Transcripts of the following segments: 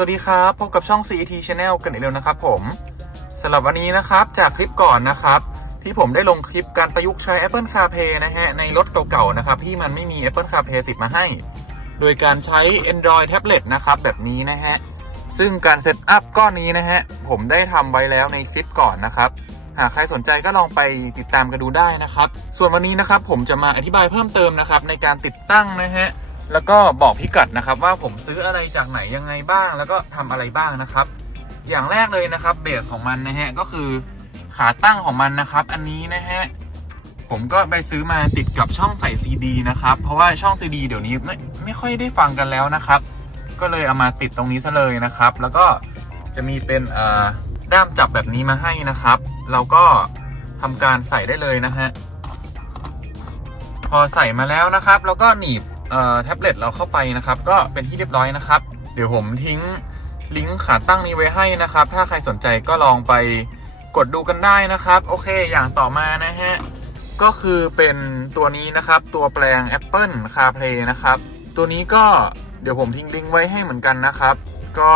วัสดีครับ พบกับช่อง CET Channel กันอีกแล้วนะครับผมสำหรับวันนี้นะครับจากคลิปก่อนนะครับ ที่ผมได้ลงคลิปการประยุกต์ใช้ Apple CarPlay นะฮะ ในรถเก่าๆนะครับ ที่มันไม่มี Apple CarPlay ติดมาให้ โดยการใช้ Android Tablet นะครับ แบบนี้นะฮะ ซึ่งการเซตอัพก้อนนี้นะฮะ ผมได้ทำไว้แล้วในคลิปก่อนนะครับหากใครสนใจก็ลองไปติดตามกันดูได้นะครับ ส่วนวันนี้นะครับผมจะมาอธิบายเพิ่มเติมนะครับในการติดตั้งนะฮะ แล้วก็บอกพิกัดนะครับว่าผมซื้ออะไรจากไหนยังไงบ้าง แล้วก็ทำอะไรบ้างนะครับ อย่างแรกเลยนะครับเบสของมันนะฮะก็คือขาตั้งของมันนะครับ อันนี้นะฮะผมก็ไปซื้อมาติดกับช่องใส่ซีดีนะครับ เพราะว่าช่องซีดีเดี๋ยวนี้ไม่ไม่ค่อยได้ฟังกันแล้วนะครับ ก็เลยเอามาติดตรงนี้ซะเลยนะครับ แล้วก็จะมีเป็นเอ่อด้ามจับแบบนี้มาให้นะครับ เราก็ทำการใส่ได้เลยนะฮะพอใส่มาแล้วนะครับ แล้วก็หนีบ แท็บเล็ตเราเข้าไปนะครับ ก็เป็นที่เรียบร้อยนะครับ เดี๋ยวผมทิ้งลิงก์ขาตั้งนี้ไว้ให้นะครับ ถ้าใครสนใจก็ลองไปกดดูกันได้นะครับ โอเค อย่างต่อมานะฮะ ก็คือเป็นตัวนี้นะครับ ตัวแปลง Apple CarPlay นะครับ ตัวนี้ก็เดี๋ยวผมทิ้งลิงก์ไว้ให้เหมือนกันนะครับ ก็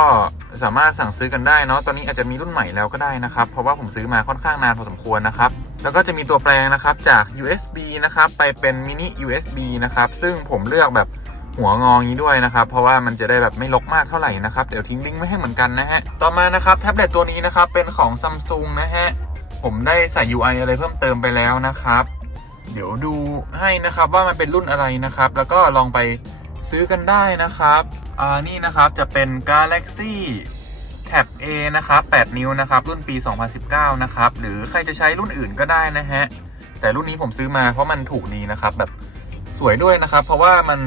สามารถสั่งซื้อกันได้เนาะ ตอนนี้อาจจะมีรุ่นใหม่แล้วก็ได้นะครับ เพราะว่าผมซื้อมาค่อนข้างนานพอสมควรนะครับ แล้วก็จะมีตัวแปลงนะครับจาก USB นะครับไปเป็นมินิ USB นะครับซึ่งผมเลือกแบบหัวงองี้ด้วยนะครับ เพราะว่ามันจะได้แบบไม่ลกมากเท่าไหร่นะครับ เดี๋ยวทิ้งลิงก์ไว้ให้เหมือนกันนะฮะ ต่อมานะครับแท็บเล็ตตัวนี้นะครับเป็นของ Samsung นะฮะ ผมได้ใส่ UI อะไรเพิ่มเติมไปแล้วนะครับ เดี๋ยวดูให้นะครับว่ามันเป็นรุ่นอะไรนะครับ แล้วก็ลองไปซื้อกันได้นะครับ อ่านี่นะครับจะเป็น Galaxy Tab A นะครับ 8 นิ้วนะครับ รุ่นปี 2019 นะครับ หรือใครจะใช้รุ่นอื่นก็ได้นะฮะ แต่รุ่นนี้ผมซื้อมาเพราะมันถูกดีนะครับ แบบสวยด้วยนะครับ เพราะว่ามัน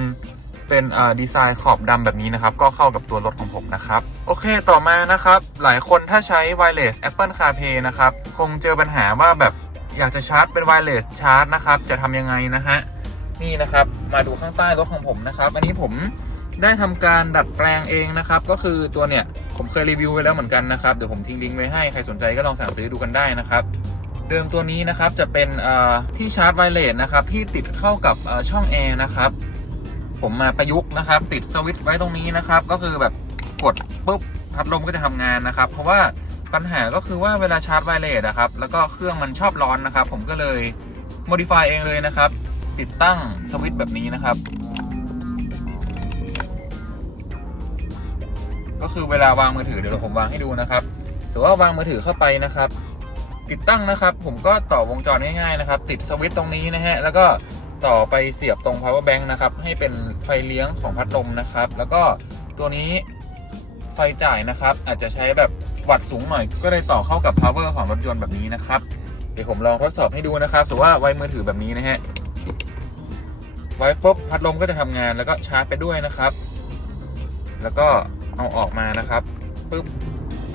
เป็นดีไซน์ขอบดำแบบนี้นะครับ ก็เข้ากับตัวรถของผมนะครับ โอเคต่อมานะครับ หลายคนถ้าใช้ Wireless Apple CarPlay นะครับ คงเจอปัญหาว่าแบบอยากจะชาร์จเป็น Wireless ชาร์จนะครับ จะทำยังไงนะฮะ นี่นะครับ มาดูข้างใต้รถของผมนะครับ อันนี้ผมได้ทำการดัดแปลงเองนะครับ ก็คือตัวเนี่ย ผมเคยรีวิวไว้แล้วเหมือนกันนะครับ เดี๋ยวผมทิ้งลิงก์ไว้ให้ ใครสนใจก็ลองสั่งซื้อดูกันได้นะครับ เดิมตัวนี้นะครับจะเป็นที่ชาร์จไวเลสนะครับที่ติดเข้ากับช่องแอร์นะครับ ผมมาประยุกต์นะครับ ติดสวิตช์ไว้ตรงนี้นะครับ ก็คือแบบกดปุ๊บพัดลมก็จะทำงานนะครับ เพราะว่าปัญหาก็คือว่าเวลาชาร์จไวเลสนะครับ แล้วก็เครื่องมันชอบร้อนนะครับ ผมก็เลย modify เองเลยนะครับ ติดตั้งสวิตช์แบบนี้นะครับ ก็คือเวลาวางมือถือเดี๋ยวผมวางให้ดูนะครับสมมติว่าวางมือถือเข้าไปนะครับ ติดตั้งนะครับ ผมก็ต่อวงจรง่ายๆนะครับ ติดสวิตช์ตรงนี้นะฮะแล้วก็ต่อไปเสียบตรง power bank นะครับ ให้เป็นไฟเลี้ยงของพัดลมนะครับ แล้วก็ตัวนี้ไฟจ่ายนะครับ อาจจะใช้แบบวัดสูงหน่อย ก็เลยต่อเข้ากับ power ของรถยนต์แบบนี้นะครับ เดี๋ยวผมลองทดสอบให้ดูนะครับสมมติว่าไว้มือถือแบบนี้นะฮะไว้ปุ๊บพัดลมก็จะทำงานแล้วก็ชาร์จไปด้วยนะครับ แล้วก็ เอาออกมานะครับปุ๊บ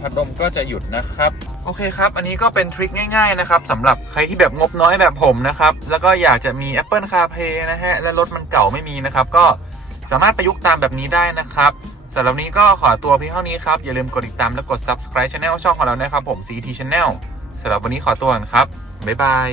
พัดลมก็จะหยุดนะครับ โอเคครับ อันนี้ก็เป็นทริคง่ายๆนะครับสำหรับใครที่แบบงบน้อยแบบผมนะครับ แล้วก็อยากจะมี Apple CarPlay นะฮะ และรถมันเก่าไม่มีนะครับ ก็สามารถประยุกต์ตามแบบนี้ได้นะครับสำหรับนนี้ก็ขอตัวเพียงเท่านี้ครับ อย่าลืมกดติดตามและกด subscribe channel ช่องของเรานะครับผม CT Channel สำหรับวันนี้ขอตัวก่อนครับ บ๊ายบาย